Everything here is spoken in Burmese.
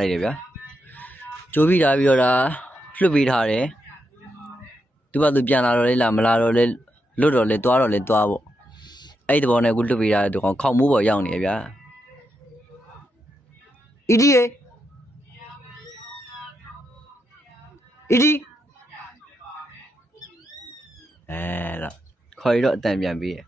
လိုက်တယ်ဗျာကြိုးပြီးထားပြီးတော့ဒါလွှတ်ပေးထားတယ်သူကသူပြန်လာတော့လေလားမလာတော့လေလွတ်တော့လေသွားတော့လေသွားပေါ့အဲ့ဒီတဘောနဲ့အခုလွှတ်ပေးထားတဲ့သူကောင်ခေါက်မိုးပေါ်ရောက်နေရဗျာအီဒီရေအီဒီအဲလားခေါ်ရတော့အတန်ပြန်ပြီးရ